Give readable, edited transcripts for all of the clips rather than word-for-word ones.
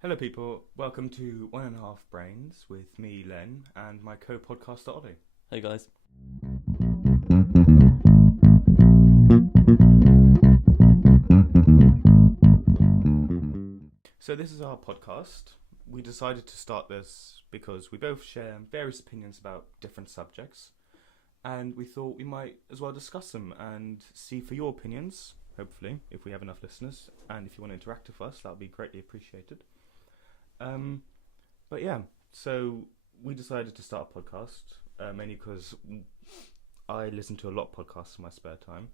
Hello, people. Welcome to One and a Half Brains with me, Len, and my co-podcaster, Ollie. Hey guys. So this is our podcast. We decided to start this because we both share various opinions about different subjects, and we thought we might as well discuss them and see for your opinions, hopefully, if we have enough listeners, and if you want to interact with us, that would be greatly appreciated. But yeah, so we decided to start a podcast, mainly because I listen to a lot of podcasts in my spare time.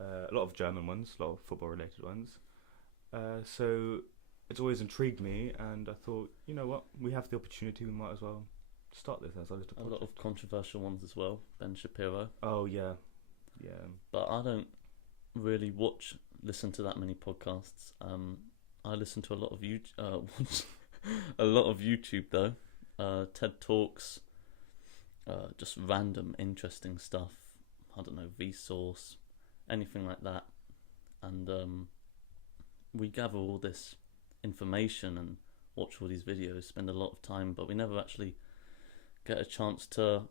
A lot of German ones, a lot of football-related ones. So it's always intrigued me, and I thought, you know what, we have the opportunity, we might as well start this as a little project. A lot of controversial ones as well. Ben Shapiro. Oh, yeah. But I don't really listen to that many podcasts. I listen to a lot of a lot of YouTube though. TED Talks, just random interesting stuff. I don't know, Vsauce, anything like that. And we gather all this information and watch all these videos, spend a lot of time, but we never actually get a chance to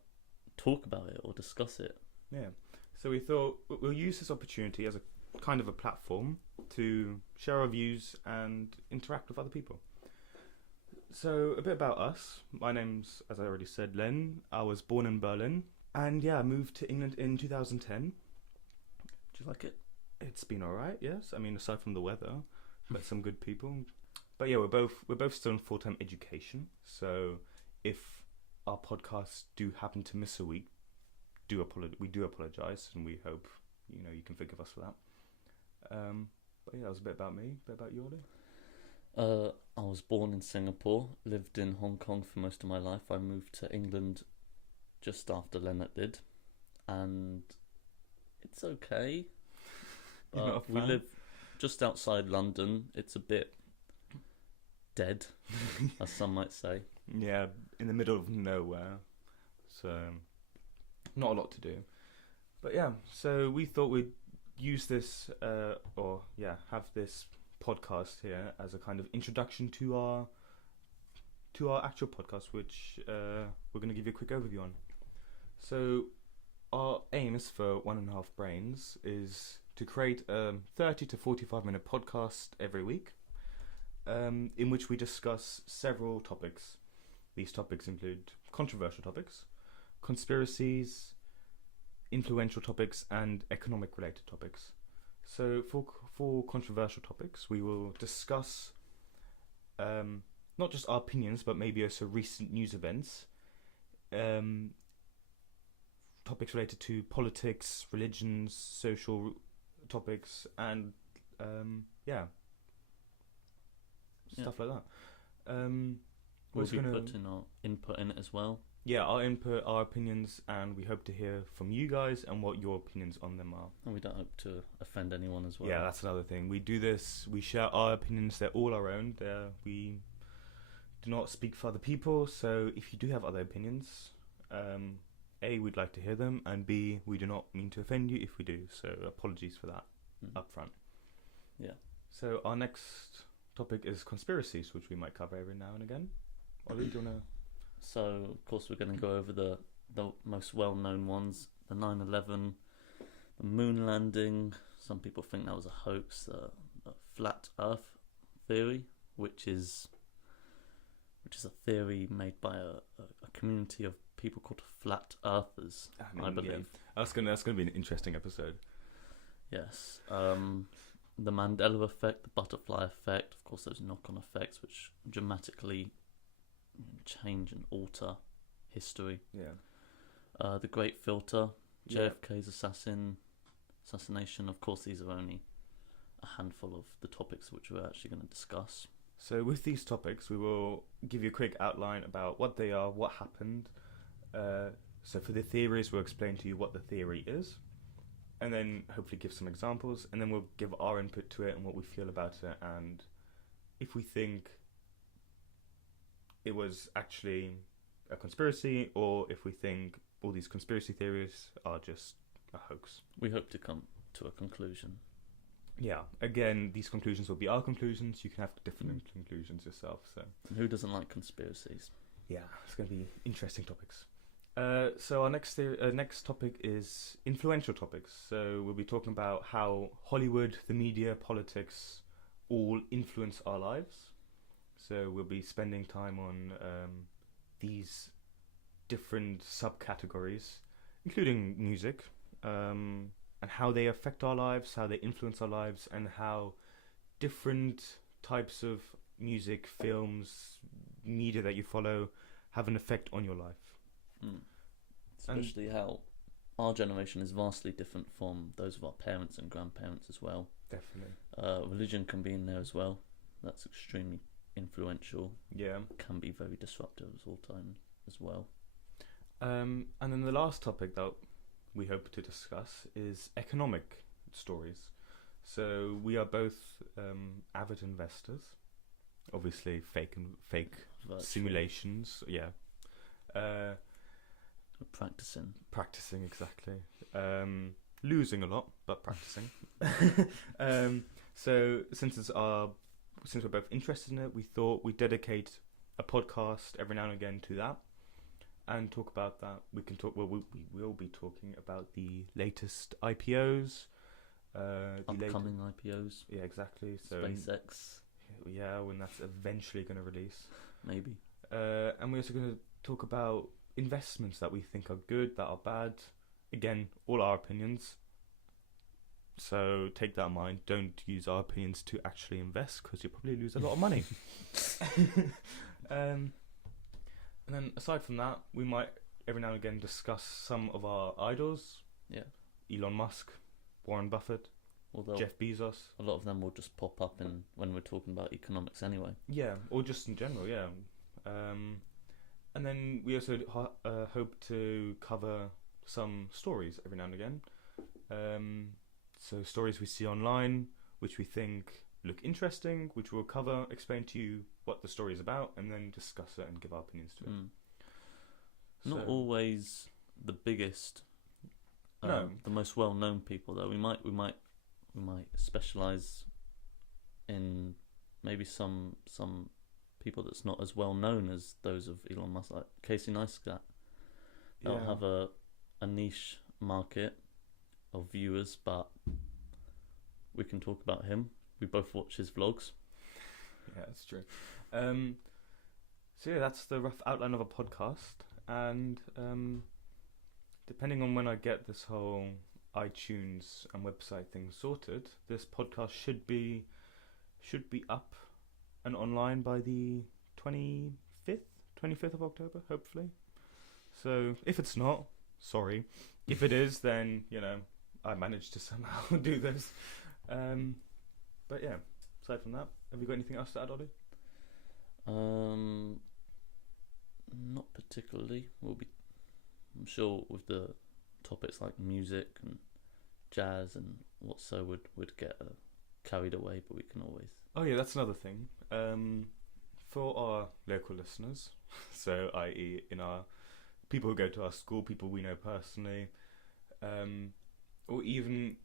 talk about it or discuss it. Yeah. So we thought we'll use this opportunity as a kind of a platform to share our views and interact with other people. So a bit about us. My name's, as I already said, Len. I was born in Berlin, and I moved to England in 2010. Do you like it? It's been alright, yes. I mean, aside from the weather, met some good people. But yeah, we're both still in full-time education. So if our podcasts do happen to miss a week, we do apologise, and we hope you can forgive us for that. But yeah, that was a bit about me. A bit about you, Ollie. I was born in Singapore, lived in Hong Kong for most of my life. I moved to England just after Leonard did, and it's okay. We live just outside London. It's a bit dead, as some might say. Yeah, in the middle of nowhere, so not a lot to do. But yeah, so we thought we'd use this, have this podcast here as a kind of introduction to our actual podcast, which we're going to give you a quick overview on. So our aims for One and a Half Brains is to create a 30 to 45 minute podcast every week, in which we discuss several topics. These topics include controversial topics, conspiracies, influential topics, and economic related topics. So for controversial topics, we will discuss not just our opinions, but maybe also recent news events, topics related to politics, religions, social topics, and stuff like that. We'll be putting our input in it as well. Yeah, our input, our opinions, and we hope to hear from you guys and what your opinions on them are. And we don't hope to offend anyone as well. Yeah, that's another thing. We do this, we share our opinions, they're all our own. We do not speak for other people, so if you do have other opinions, A, we'd like to hear them, and B, we do not mean to offend you if we do, so apologies for that up front. Yeah. So our next topic is conspiracies, which we might cover every now and again. Ollie, do you want to... So, of course, we're going to go over the most well-known ones. The 9/11, the moon landing. Some people think that was a hoax. The flat Earth theory, which is a theory made by a community of people called flat earthers, I believe. Yeah. That's gonna be an interesting episode. Yes. The Mandela effect, the butterfly effect. Of course, those knock-on effects which dramatically change and alter history. Yeah. The Great Filter, JFK's assassination. Of course, these are only a handful of the topics which we're actually going to discuss. So with these topics, we will give you a quick outline about what they are, what happened. So for the theories, we'll explain to you what the theory is, and then hopefully give some examples, and then we'll give our input to it and what we feel about it, and if we think it was actually a conspiracy, or if we think all these conspiracy theories are just a hoax. We hope to come to a conclusion. Yeah, again, these conclusions will be our conclusions. You can have different conclusions yourself. So, And who doesn't like conspiracies? yeah, it's going to be interesting topics. So our next topic is influential topics. So we'll be talking about how Hollywood, the media, politics, all influence our lives. So we'll be spending time on these different subcategories, including music, and how they affect our lives, how they influence our lives, and how different types of music, films, media that you follow have an effect on your life. Especially how our generation is vastly different from those of our parents and grandparents as well. Definitely. Religion can be in there as well. That's extremely influential. Yeah. Can be very disruptive at all times as well. And then the last topic that we hope to discuss is economic stories. So we are both avid investors. Obviously, fake Virtual. simulations. Yeah. Practicing exactly. Losing a lot, but practicing. So since we're both interested in it, we thought we'd dedicate a podcast every now and again to that and talk about that. We can talk. Well, we will be talking about the latest IPOs, upcoming IPOs. Yeah, exactly. So SpaceX. Yeah, when that's eventually going to release, maybe. And we're also going to talk about investments that we think are good, that are bad. Again, all our opinions. So take that in mind. Don't use our opinions to actually invest, because you'll probably lose a lot of money. And then aside from that, we might every now and again discuss some of our idols. Yeah. Elon Musk, Warren Buffett, Although Jeff Bezos. a lot of them will just pop up when we're talking about economics anyway. Yeah, or just in general, yeah. And then we also hope to cover some stories every now and again. So stories we see online, which we think look interesting, which we'll cover, explain to you what the story is about, and then discuss it and give our opinions to it. Not always the biggest, No. the most well-known people though. We might specialize in maybe some people that's not as well known as those of Elon Musk, like Casey Neistat. They'll have a niche market of viewers, but we can talk about him. We both watch his vlogs. Yeah, that's true. So yeah, that's the rough outline of a podcast, and depending on when I get this whole iTunes and website thing sorted, this podcast should be up and online by the 25th of October, hopefully. So if it's not, sorry. If it is, then I managed to somehow do this. But yeah, aside from that, have you got anything else to add, Ollie? Not particularly. I'm sure with the topics like music and jazz and what so would get carried away, but we can always. Oh yeah, that's another thing. For our local listeners, so i.e. in our people who go to our school, people we know personally, or even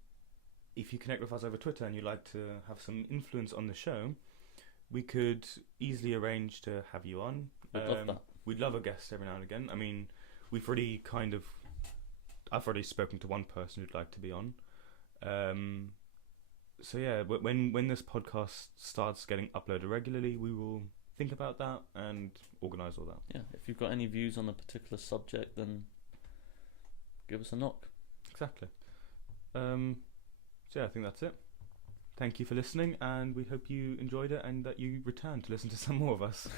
if you connect with us over Twitter and you'd like to have some influence on the show, we could easily arrange to have you on. We'd love that. We'd love a guest every now and again. I mean, I've already spoken to one person who'd like to be on. So yeah, when this podcast starts getting uploaded regularly, we will think about that and organise all that. Yeah, if you've got any views on a particular subject, then give us a knock. Exactly. So yeah, I think that's it. Thank you for listening, and we hope you enjoyed it and that you return to listen to some more of us.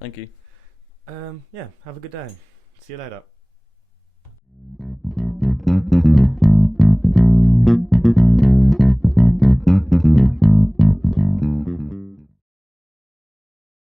Thank you. Yeah, have a good day. See you later.